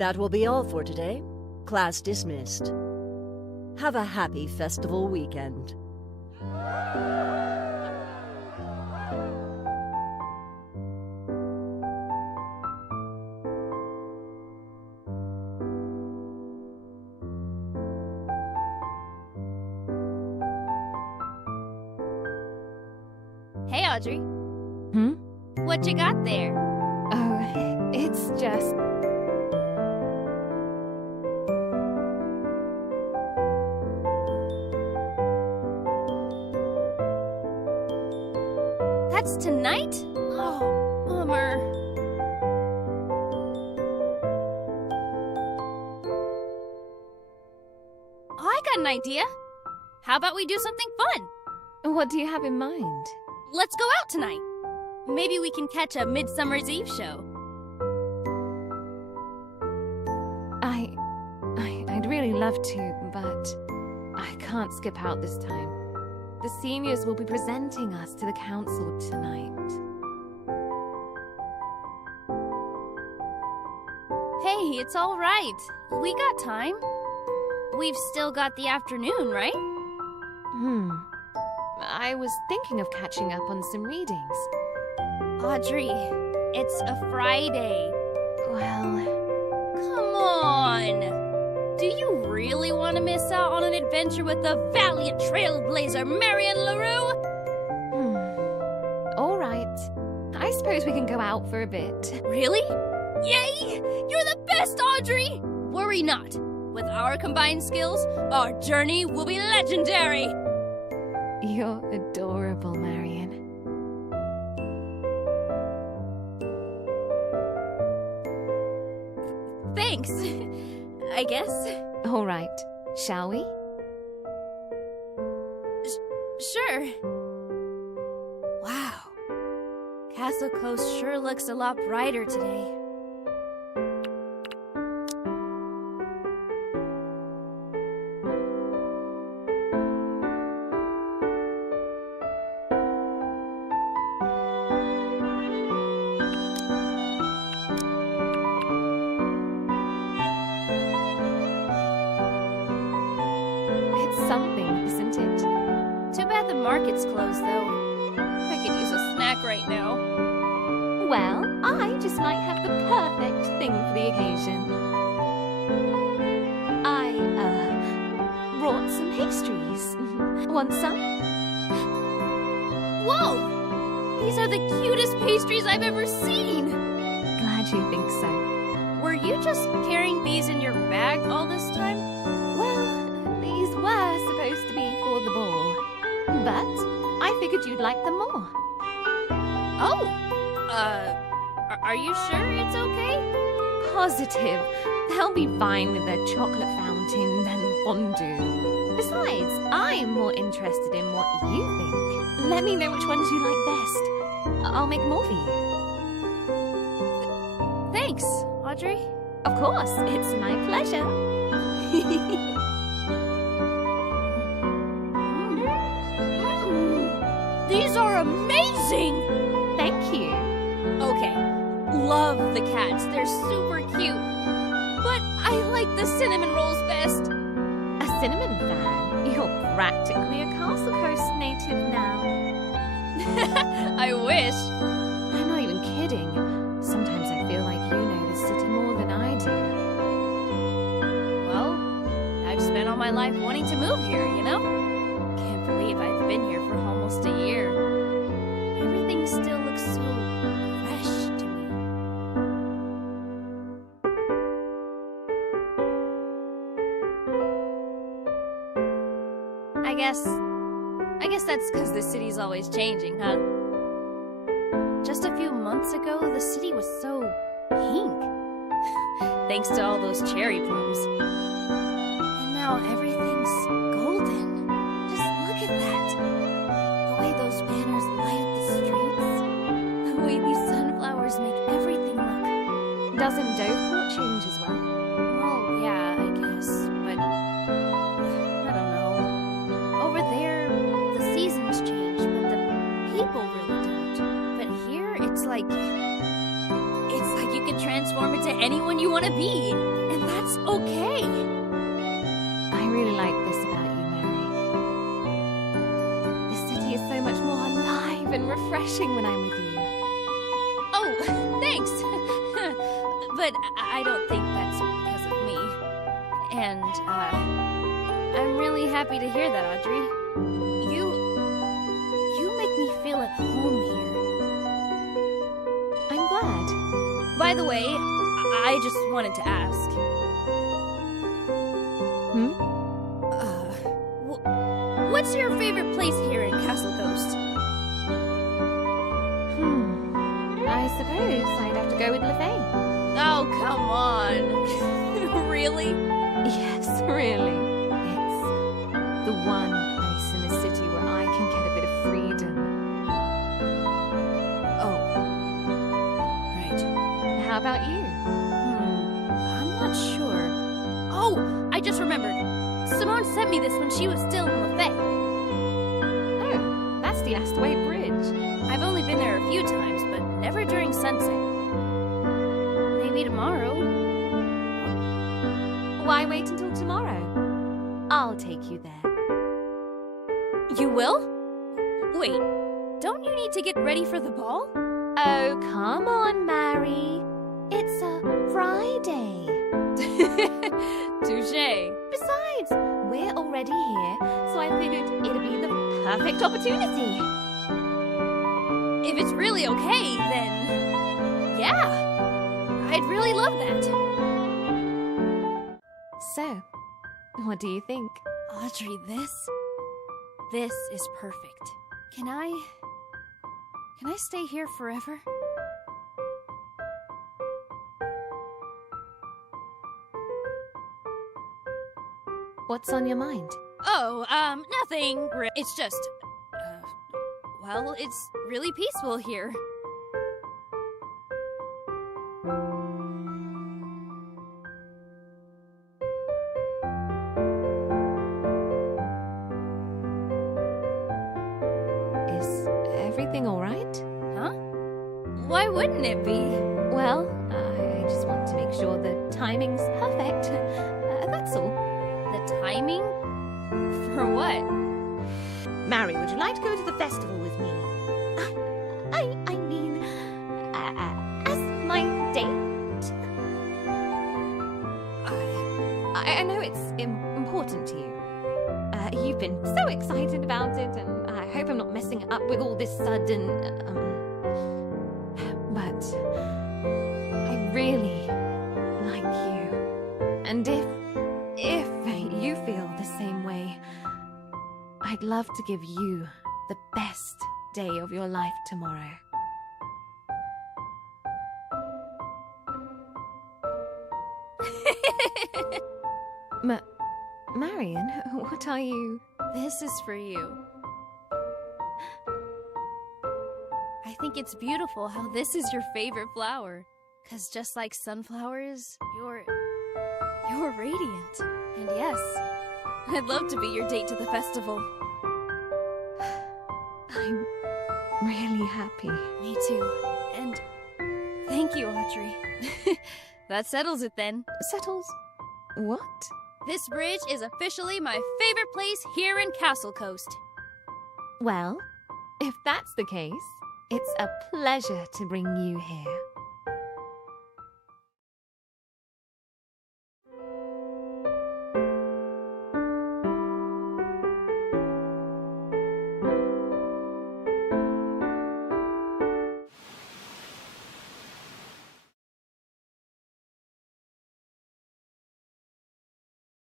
That will be all for today. Class dismissed. Have a happy festival weekend. Hey, Audrey. Hmm? What you got there? Oh, it's just... That's tonight? Oh, bummer. I got an idea. How about we do something fun? What do you have in mind? Let's go out tonight. Maybe we can catch a Midsummer's Eve show. I'd really love to, but I can't skip out this time. The seniors will be presenting us to the council tonight. Hey, it's all right. We got time. We've still got the afternoon, right? I was thinking of catching up on some readings. Audrey, it's a Friday. Well... Come on! Do you really want to miss out on an adventure with the valiant trailblazer Marion LaRue? All right. I suppose we can go out for a bit. Really? Yay! You're the best, Audrey! Worry not. With our combined skills, our journey will be legendary! You're adorable, Marion. Thanks, I guess. All right. Shall we? Sure. Wow. Castle Coast sure looks a lot brighter today. Something, isn't it? Too bad the market's closed, though. I could use a snack right now. Well, I just might have the perfect thing for the occasion. I, brought some pastries. Want some? Whoa! These are the cutest pastries I've ever seen! Glad you think so. Were you just carrying these in your bag all this time? Well, these were supposed to be for the ball, but I figured you'd like them more. Oh! Are you sure it's okay? Positive. They'll be fine with their chocolate fountain and fondue. Besides, I'm more interested in what you think. Let me know which ones you like best. I'll make more for you. Thanks, Audrey. Of course, it's my pleasure. These are amazing! Thank you. Okay, love the cats. They're super cute. But I like the cinnamon rolls best. A cinnamon fan? You're practically a Castle Coast native now. I wish. I'm not even kidding. Sometimes I feel like you know the city more than I do. Well, I've spent all my life wanting to move here, you know? Can't believe I've been here for almost a year. Everything still looks so fresh to me. I guess that's because the city's always changing, huh? Just a few months ago, the city was so pink. Thanks to all those cherry plums. And now everything's golden. Just look at that. The way those banners light up the streets. The way these sunflowers make everything look... Doesn't Doveport change as well? Well, yeah, I guess, but... I don't know. Over there, the seasons change, but the people really don't. But here, it's like you can transform into anyone you want to be, and that's okay. I really like this about you, Mary. This city is so much more alive and refreshing when I'm with you. Oh, thanks. But I don't think that's because of me. And, I'm really happy to hear that, Audrey. You make me feel at home here. I'm glad. By the way, I just wanted to ask. What's your favorite place here in Castle Coast? I suppose I'd have to go with LaFay. Oh, come on. Really? Yes, really. It's the one place in the city where I can get a bit of freedom. Oh. Right. How about you? I'm not sure. Oh, I just remembered. Simone sent me this when she was still in LaFay. Oh, that's the Astaway Bridge. I've only been there a few times, but never during sunset. Maybe tomorrow. Why wait until tomorrow? I'll take you there. You will? Wait, don't you need to get ready for the ball? Oh, come on, Mary. It's a Friday. Touché. Besides, we're already here, so I figured it'd be the perfect opportunity. If it's really okay, then yeah. I'd really love that. So, what do you think? Audrey, this is perfect. Can I stay here forever? What's on your mind? Oh, nothing. It's just, well, it's really peaceful here. Is everything all right? Huh? Why wouldn't it be? Well, I just want to make sure the timing's perfect. That's all. The timing? For what? Mary, would you like to go to the festival with me? I mean, as my date? I know it's important to you. You've been so excited about it, and I hope I'm not messing it up with all this sudden, but I really like you. And if you feel the same way, I'd love to give you the best day of your life tomorrow. Marion, what are you? This is for you. I think it's beautiful how this is your favorite flower. 'Cause just like sunflowers, you're radiant. And yes, I'd love to be your date to the festival. I'm really happy. Me too. And thank you, Audrey. That settles it then. Settles what? This bridge is officially my favorite place here in Castle Coast. Well, if that's the case, it's a pleasure to bring you here.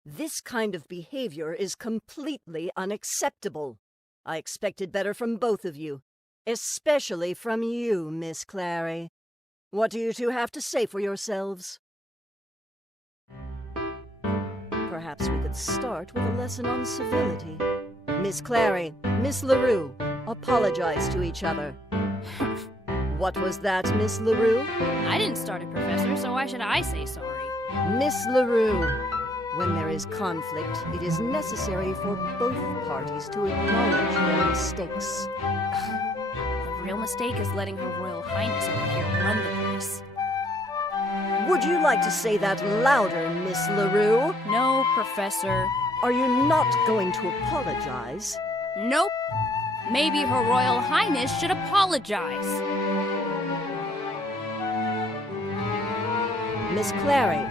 This kind of behavior is completely unacceptable. I expected better from both of you, especially from you, Miss Clary. What do you two have to say for yourselves? Perhaps we could start with a lesson on civility. Miss Clary, Miss LaRue, apologize to each other. What was that, Miss LaRue? I didn't start it, Professor, so why should I say sorry? Miss LaRue, when there is conflict, it is necessary for both parties to acknowledge their mistakes. The real mistake is letting Her Royal Highness over here run the place. Would you like to say that louder, Miss LaRue? No, Professor. Are you not going to apologize? Nope. Maybe Her Royal Highness should apologize. Miss Clary,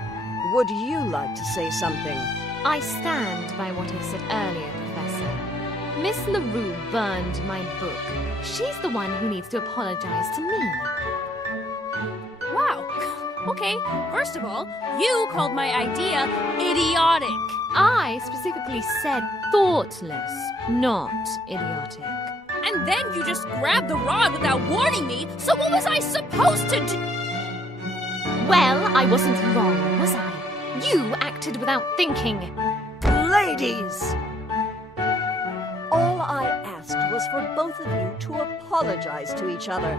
would you like to say something? I stand by what I said earlier, Professor. Miss LaRue burned my book. She's the one who needs to apologize to me. Wow. Okay, first of all, you called my idea idiotic. I specifically said thoughtless, not idiotic. And then you just grabbed the rod without warning me, so what was I supposed to do? Well, I wasn't wrong, was I? You acted without thinking. Ladies! All I asked was for both of you to apologize to each other.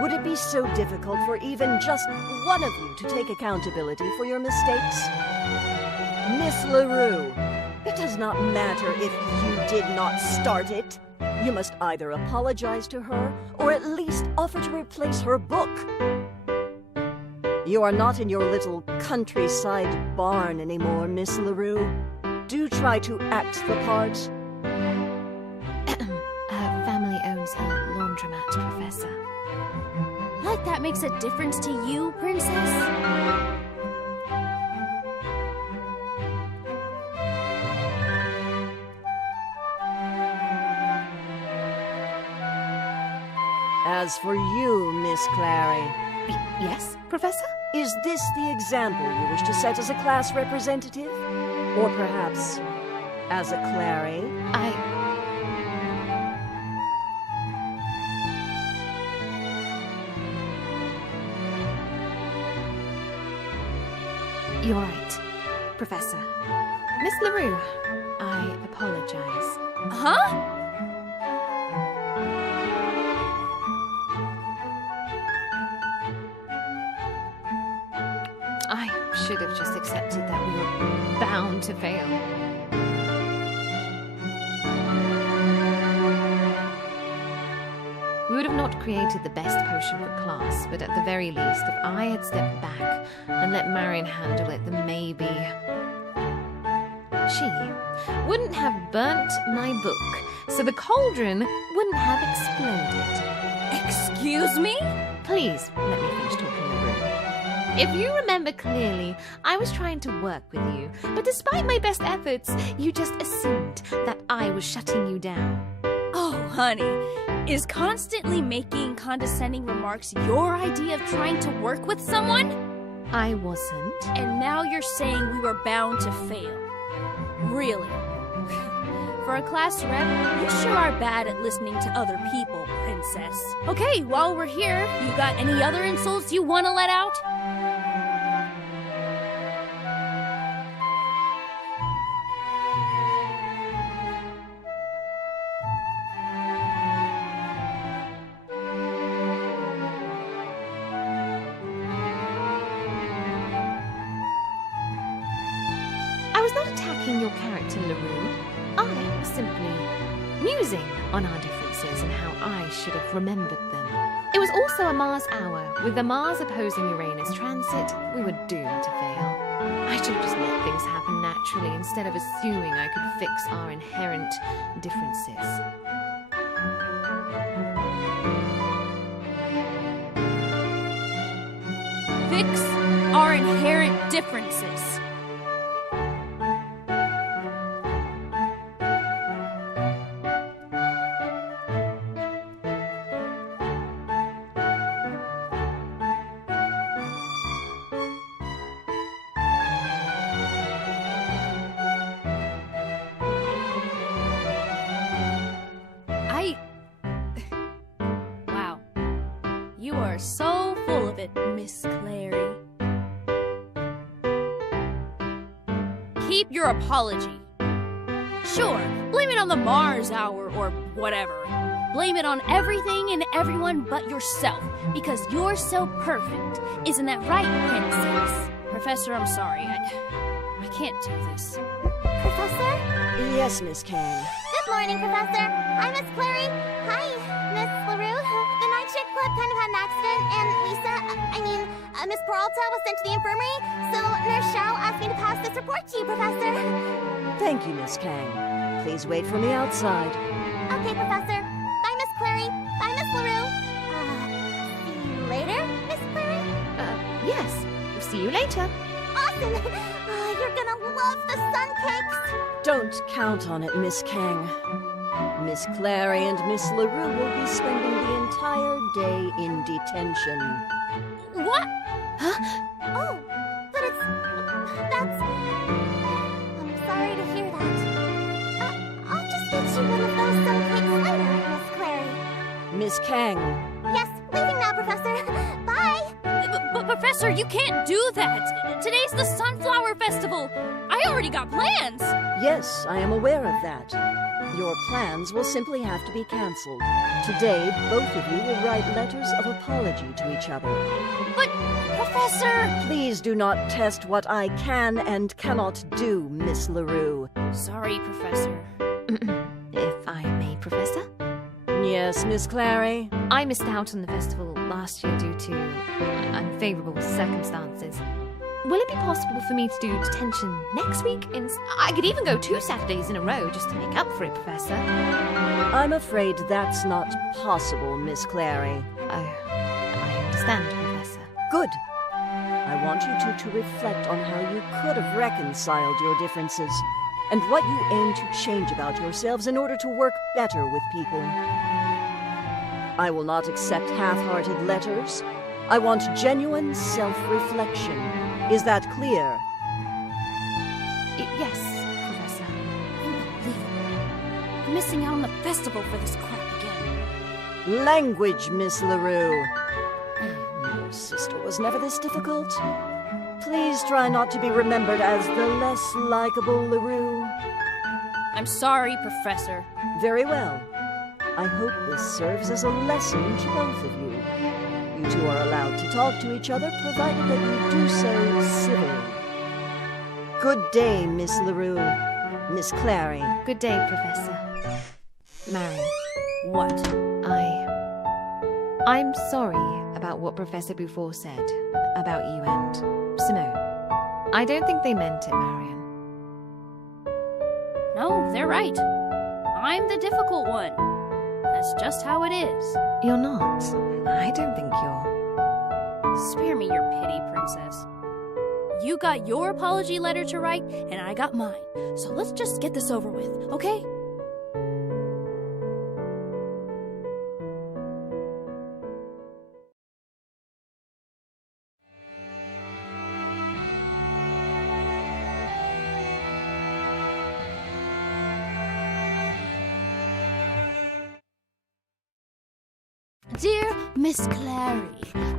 Would it be so difficult for even just one of you to take accountability for your mistakes? Miss LaRue, it does not matter if you did not start it. You must either apologize to her or at least offer to replace her book. You are not in your little countryside barn anymore, Miss LaRue. Do try to act the part. Her family owns a laundromat, Professor. Like that makes a difference to you, Princess? As for you, Miss Clary, Yes, Professor? is this the example you wish to set as a class representative? Or perhaps as a Clary? You're right, Professor. Miss LaRue, I apologize. Huh? I should have just accepted that we were bound to fail. We would have not created the best potion for class, but at the very least, if I had stepped back and let Marion handle it, then maybe she wouldn't have burnt my book, so the cauldron wouldn't have exploded. Excuse me? Please, let me finish talking, LaRue. If you remember clearly, I was trying to work with you, but despite my best efforts, you just assumed that I was shutting you down. Oh, honey, is constantly making condescending remarks your idea of trying to work with someone? I wasn't. And now you're saying we were bound to fail. Really? For a class rep, you sure are bad at listening to other people, Princess. Okay, while we're here, you got any other insults you want to let out? I was not attacking your character, LaRue. I was simply musing on our differences and how I should have remembered them. It was also a Mars hour. With the Mars opposing Uranus transit, we were doomed to fail. I should have just let things happen naturally instead of assuming I could fix our inherent differences. Fix our inherent differences. Wow. You are so full of it, Miss Clary. Keep your apology. Sure, blame it on the Mars hour or whatever. Blame it on everything and everyone but yourself, because you're so perfect. Isn't that right, Princess? Professor, I'm sorry. I can't do this. Professor? Yes, Miss Kang. Good morning, Professor. Hi, Miss Clary. Hi, Miss LaRue. The night shift club kind of had an accident, and Lisa, Miss Peralta was sent to the infirmary, so Nurse Cheryl asked me to pass this report to you, Professor. Thank you, Miss Kang. Please wait for me outside. Okay, Professor. Bye, Miss Clary. Bye, Miss LaRue. See you later, Miss Clary? Yes. See you later. Awesome! You're gonna love the sun cakes. Don't count on it, Miss Kang. Miss Clary and Miss LaRue will be spending the entire day in detention. What? Huh? Oh, but that's... I'm sorry to hear that. I'll just get you one of those sun cakes later, Miss Clary. Miss Kang. Yes, leaving now, Professor. Bye! But Professor, you can't do that! Today's the Sunflower Festival! I already got plans! Yes, I am aware of that. Your plans will simply have to be cancelled. Today, both of you will write letters of apology to each other. But, Professor... Please do not test what I can and cannot do, Miss LaRue. Sorry, Professor. If I may, Professor? Yes, Miss Clary? I missed out on the festival last year due to unfavorable circumstances. Will it be possible for me to do detention next week? I could even go 2 Saturdays in a row just to make up for it, Professor. I'm afraid that's not possible, Miss Clary. Oh, I understand, Professor. Good. I want you to reflect on how you could have reconciled your differences and what you aim to change about yourselves in order to work better with people. I will not accept half-hearted letters. I want genuine self-reflection. Is that clear? Yes, Professor. Unbelievable. I'm missing out on the festival for this crap again. Language, Miss LaRue. Your sister was never this difficult. Please try not to be remembered as the less likable LaRue. I'm sorry, Professor. Very well. I hope this serves as a lesson to both of you. You two are allowed to talk to each other, provided that you do so civilly. Good day, Miss LaRue. Miss Clary. Good day, Professor. Marion. What? I'm sorry about what Professor Bouffort said about you and Simone. I don't think they meant it, Marion. No, they're right. I'm the difficult one. That's just how it is. You're not. I don't think you're. Spare me your pity, Princess. You got your apology letter to write, and I got mine. So let's just get this over with, okay? Dear Miss Clary,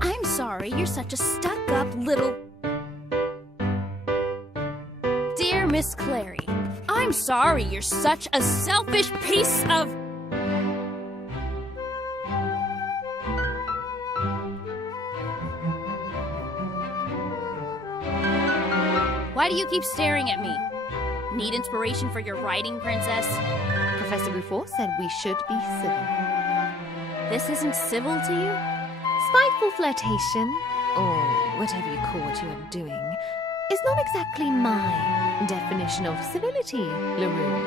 I'm sorry you're such a stuck-up little... Dear Miss Clary, I'm sorry you're such a selfish piece of... Why do you keep staring at me? Need inspiration for your writing, Princess? Professor Bouffort said we should be civil. This isn't civil to you? Spiteful flirtation, or whatever you call what you are doing, is not exactly my definition of civility, LaRue.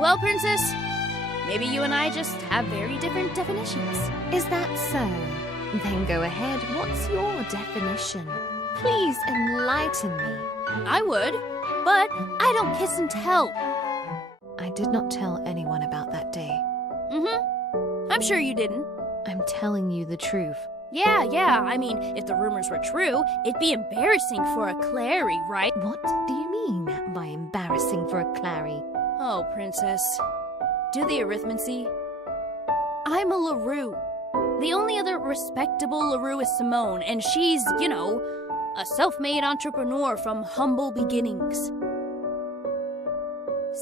Well, Princess, maybe you and I just have very different definitions. Is that so? Then go ahead. What's your definition? Please enlighten me. I would, but I don't kiss and tell. I did not tell anyone about that day. I'm sure you didn't. I'm telling you the truth. Yeah, I mean, if the rumors were true, it'd be embarrassing for a Clary, right? What do you mean by embarrassing for a Clary? Oh, Princess. Do the arithmancy. I'm a LaRue. The only other respectable LaRue is Simone, and she's, you know, a self-made entrepreneur from humble beginnings.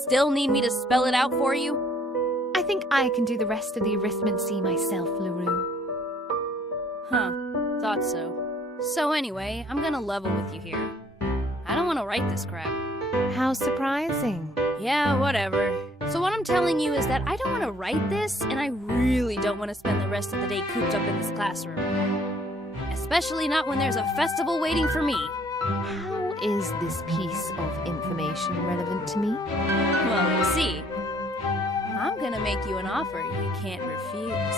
Still need me to spell it out for you? I think I can do the rest of the arithmancy myself, LaRue. Huh, thought so. So anyway, I'm gonna level with you here. I don't want to write this crap. How surprising. Yeah, whatever. So what I'm telling you is that I don't want to write this, and I really don't want to spend the rest of the day cooped up in this classroom. Especially not when there's a festival waiting for me. How is this piece of information relevant to me? Well, you see, I'm gonna make you an offer you can't refuse.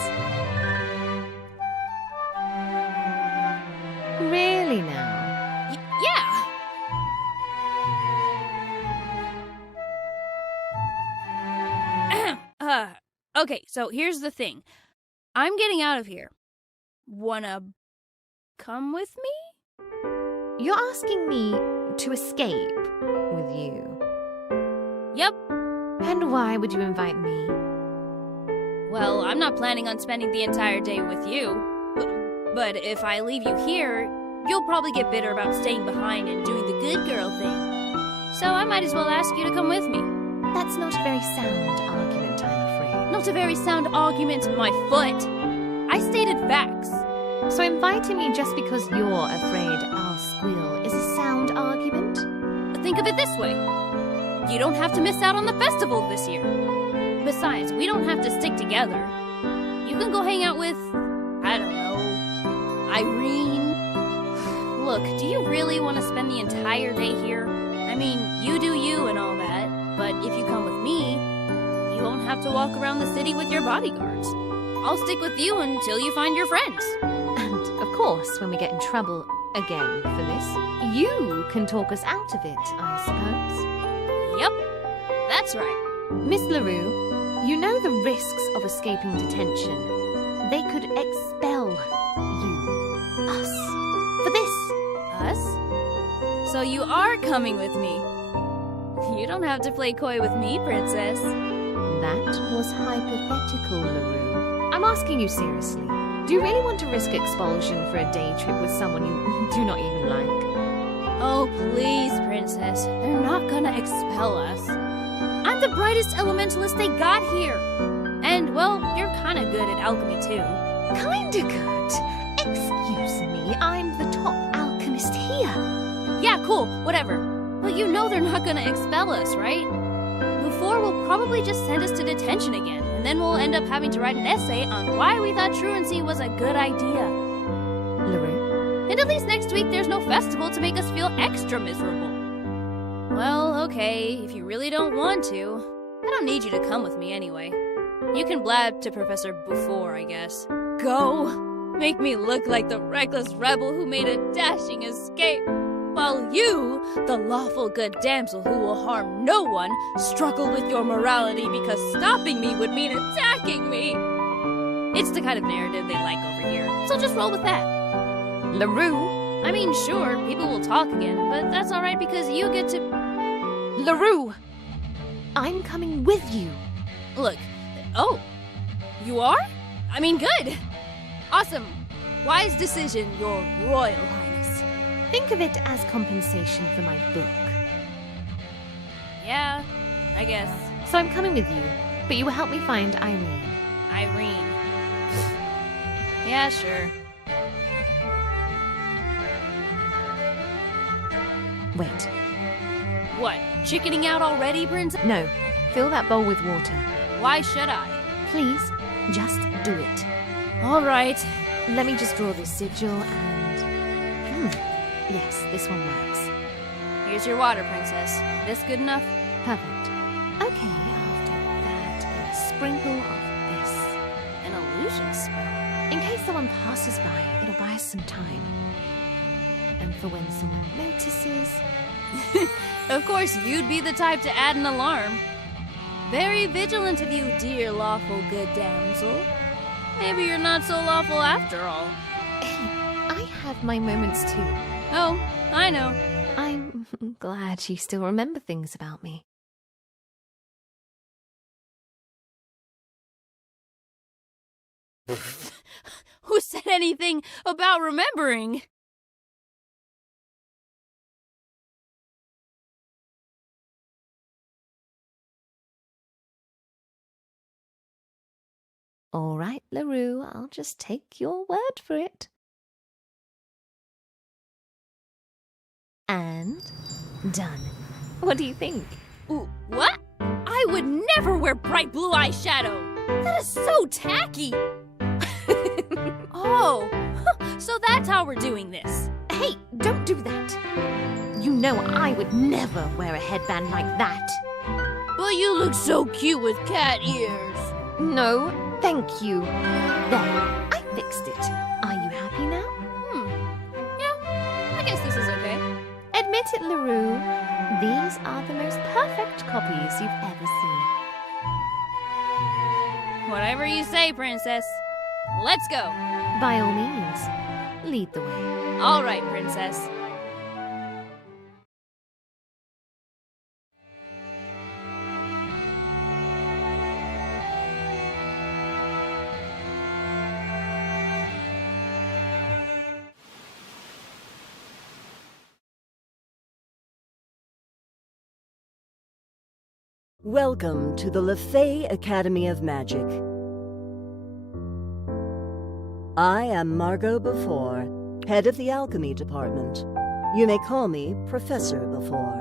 Really now? Yeah! Okay, so here's the thing. I'm getting out of here. Wanna come with me? You're asking me to escape with you. Yep. And why would you invite me? Well, I'm not planning on spending the entire day with you. But if I leave you here, you'll probably get bitter about staying behind and doing the good girl thing. So I might as well ask you to come with me. That's not a very sound argument, I'm afraid. Not a very sound argument, my foot. I stated facts. So inviting me just because you're afraid I'll squeal is a sound argument? Think of it this way. You don't have to miss out on the festival this year. Besides, we don't have to stick together. You can go hang out with, I don't know, Irene. Look, do you really want to spend the entire day here? I mean, you do you and all that, but if you come with me, you won't have to walk around the city with your bodyguards. I'll stick with you until you find your friends. And, of course, when we get in trouble again for this, you can talk us out of it, I suppose. Yep, that's right. Miss LaRue, you know the risks of escaping detention. They could expel you, us, for this. Us? So you are coming with me. You don't have to play coy with me, princess. That was hypothetical, LaRue. I'm asking you seriously. Do you really want to risk expulsion for a day trip with someone you do not even like? Oh, please, princess. They're not gonna expel us. I'm the brightest elementalist they got here. And, well, you're kinda good at alchemy, too. Kinda good? Excuse me, I'm the top alchemist here. Yeah, cool, whatever. But you know they're not gonna expel us, right? Before, we'll probably just send us to detention again, and then we'll end up having to write an essay on why we thought truancy was a good idea. LaRue? And at least next week there's no festival to make us feel extra miserable. Well, okay, if you really don't want to, I don't need you to come with me anyway. You can blab to Professor Buffour, I guess. Go! Make me look like the reckless rebel who made a dashing escape, while you, the lawful good damsel who will harm no one, struggle with your morality because stopping me would mean attacking me. It's the kind of narrative they like over here, so just roll with that. LaRue? I mean, sure, people will talk again, but that's alright because you get to... LaRue! I'm coming with you. Look, oh, you are? I mean, good! Awesome! Wise decision, your royal highness. Think of it as compensation for my book. Yeah, I guess. So I'm coming with you, but you will help me find Irene. Irene. Yeah, sure. Wait. What, chickening out already, princess? No. Fill that bowl with water. Why should I? Please, just do it. Alright. Let me just draw this sigil and... Yes, this one works. Here's your water, princess. This good enough? Perfect. Okay, after that, a sprinkle of this. An illusion spell. In case someone passes by, it'll buy us some time. And for when someone notices... Of course, you'd be the type to add an alarm. Very vigilant of you, dear lawful good damsel. Maybe you're not so lawful after all. Hey, I have my moments too. Oh, I know. I'm glad you still remember things about me. Who said anything about remembering? All right, LaRue, I'll just take your word for it. And done. What do you think? Ooh, what? I I would never wear bright blue eyeshadow. That is so tacky. Oh, so that's how we're doing this. Hey, don't do that. You know I would never wear a headband like that. But you look so cute with cat ears. No, thank you. There, I fixed it. Are you happy now? Yeah, I guess this is okay. Admit it, LaRue. These are the most perfect copies you've ever seen. Whatever you say, Princess. Let's go. By all means, lead the way. All right, Princess. Welcome to the LeFay Academy of Magic. I am Margot Beaufort, head of the Alchemy Department. You may call me Professor Beaufort.